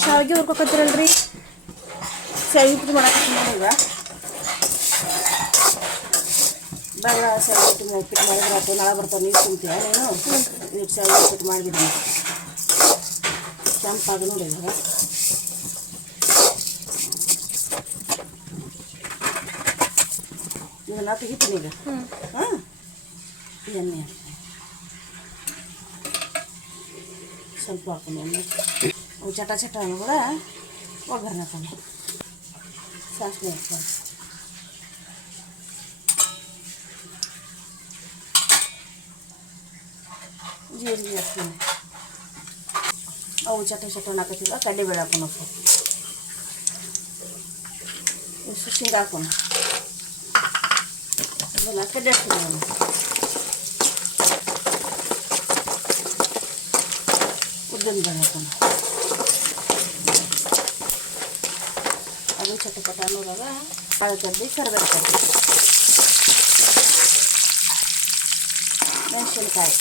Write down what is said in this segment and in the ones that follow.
ಶಾವಿಗೆ ಹುರ್ಕೊಕತ್ತಿರಲ್ರಿ ಶಾವಿಗೆ ಉಪ್ಪಿಟ್ಟು ಮಾಡಕ್ಕೆ ಈಗ ಬೇಡ ಶಾವಿಗೆ ಉಪ್ಪಿಟ್ಟು ಮಾಡಿದ್ರೆ ಆಯ್ತು ನಾಳೆ ಬರ್ತಾವೆ ನೀರು ತುಂಬ್ತೀಯ ನೀನು ಈಗ ಶಾವಿಗೆ ಉಪ್ಪಿಟ್ಟು ಮಾಡಿಬಿಡಿ ಕೆಂಪಾಗ ನೋಡಿ ಇವಾಗ ಇದನ್ನ ತೆಗಿತೀನಿ ಈಗ ಹಾಂ ಎಣ್ಣೆ ಸ್ವಲ್ಪ ಹಾಕೊಂಡು ಎಣ್ಣೆ ಅವು ಚಟ ಚಟ ಕೂಡ ಒಗ್ಗರಣೆ ಹಾಕೊಂಡು ಸಾಸಿವೆ ಹಾಕ್ಕೊಂಡು ಜೀರಿಗೆ ಹಾಕ್ತೀನಿ ಅವು ಚಟ ಚಟ ಹಾಕತ್ತಿಲ್ಲ ಕಡ್ಲೆಬೇಳೆ ಹಾಕೊಂಡು ಇಷ್ಟು ಶೇಂಗಾ ಹಾಕೊಂಡು ಅದೆಲ್ಲ ಕಡ್ಡೆ ಹಾಕ್ತೀನಿ ಉದ್ದಿನ ಬೇಳೆ ಹಾಕೊಂಡು ಅದು ಚಟಪಟ ಅನ್ನೋದಾಗ ಕಾಳು ಕಡ್ಡಿ ಕರಿಬೇವು ಕಡ್ಡಿ ಮೆಣಸಿನ್ಕಾಯಿ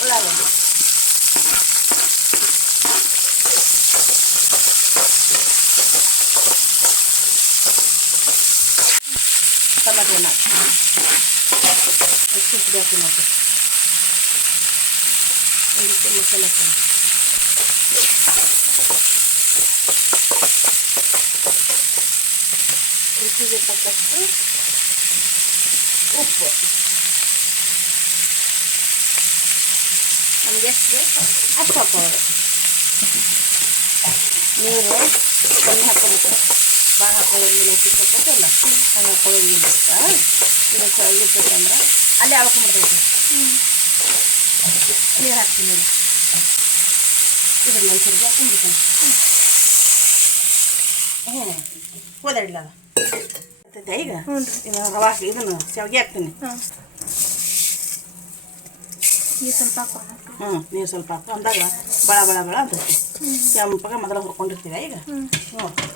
ಉಳ್ಳಾಗಡ್ಡಿ ಟಮಾಟೆ ಹೆಚ್ಚು ಹಾಕಿ ನೋಡಿ ಇದಕ್ಕೆ ಮಸಾಲೆ ಹಾಕೋಣ ರುಚಿಗೆ ತಕ್ಕಷ್ಟು ಉಪ್ಪು ನಮಗೆ ಎಷ್ಟು ಬೇಕು ಅಷ್ಟು ಹಾಕೋದು ನೀರು ಕಮ್ಮಿ ಹಾಕೋಬೇಕು ಭಾಳ ಹಾಕೊಳ್ಳೋಂಗಿಲ್ಲ ಉಪ್ಪಿಟ್ಟು ಹಾಕೋದಲ್ಲ ಹಂಗೆ ಹಾಕೊಳ್ಳೋಂಗಿಲ್ಲ ಇದು ಉಪ್ಪಿಟ್ಟಂದ್ರೆ ಅಲ್ಲೇ ಹಾಕೊಂಡ್ಬಿಡ್ತೈತಿ ನೀರು ಹಾಕ್ತೀನಿ ಇದ್ರ ಮೈಸೂರಿಗೆ ಹಾಕೊಂಡ್ಬಿಡ್ತೀನಿ ಹೋದಾಡಿಲ್ಲ ಆಗ್ತೈತೆ ಈಗ ರವಾ ಇದನ್ನು ಶಾವಿಗೆ ಹಾಕ್ತೀನಿ ನೀರು ಸ್ವಲ್ಪ ಹಾಕೋಣ ನೀರು ಸ್ವಲ್ಪ ಹಾಕಿ ಅಂದಾಗ ಬಳ ಬಳ ಬಳ ಅಂತೈತಿ ಕೆಂಪಾಗ ಮೊದಲ ಹುರ್ಕೊಂಡಿರ್ತೀವಿ ಈಗ ನೋಡಿ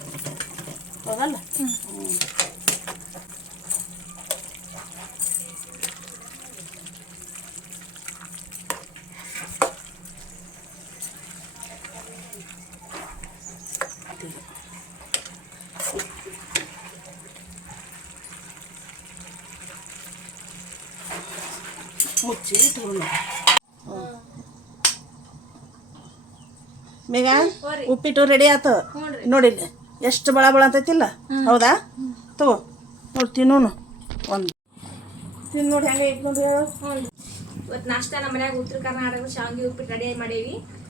ಹೌದಲ್ಲ ಮುಚ್ಚಿ ಇಟ್ಕೊಂಡು ಬೇಗ ಉಪ್ಪಿಟ್ಟು ರೆಡಿ ಆಯ್ತು ನೋಡಿಲ್ಲ ಎಷ್ಟು ಬಳ ಬಳ ಅಂತೈತಿಲ್ಲ ಹೌದಾ ತಗೋ ನೋಡಿ ತಿನ್ನೋನು ಒಂದು ತಿಂದು ನೋಡಿ ಹೆಂಗೆ ಇಟ್ಕೊಂಡು ಇವತ್ತು ನಾಷ್ಟ ನಮ್ಮ ಮನ್ಯಾಗ ಉತ್ತರ ಕರ್ನಾಟಕ ಶಾವಿಗೆ ಉಪ್ಪಿಟ್ಟು ರೆಡಿ ಮಾಡೇವಿ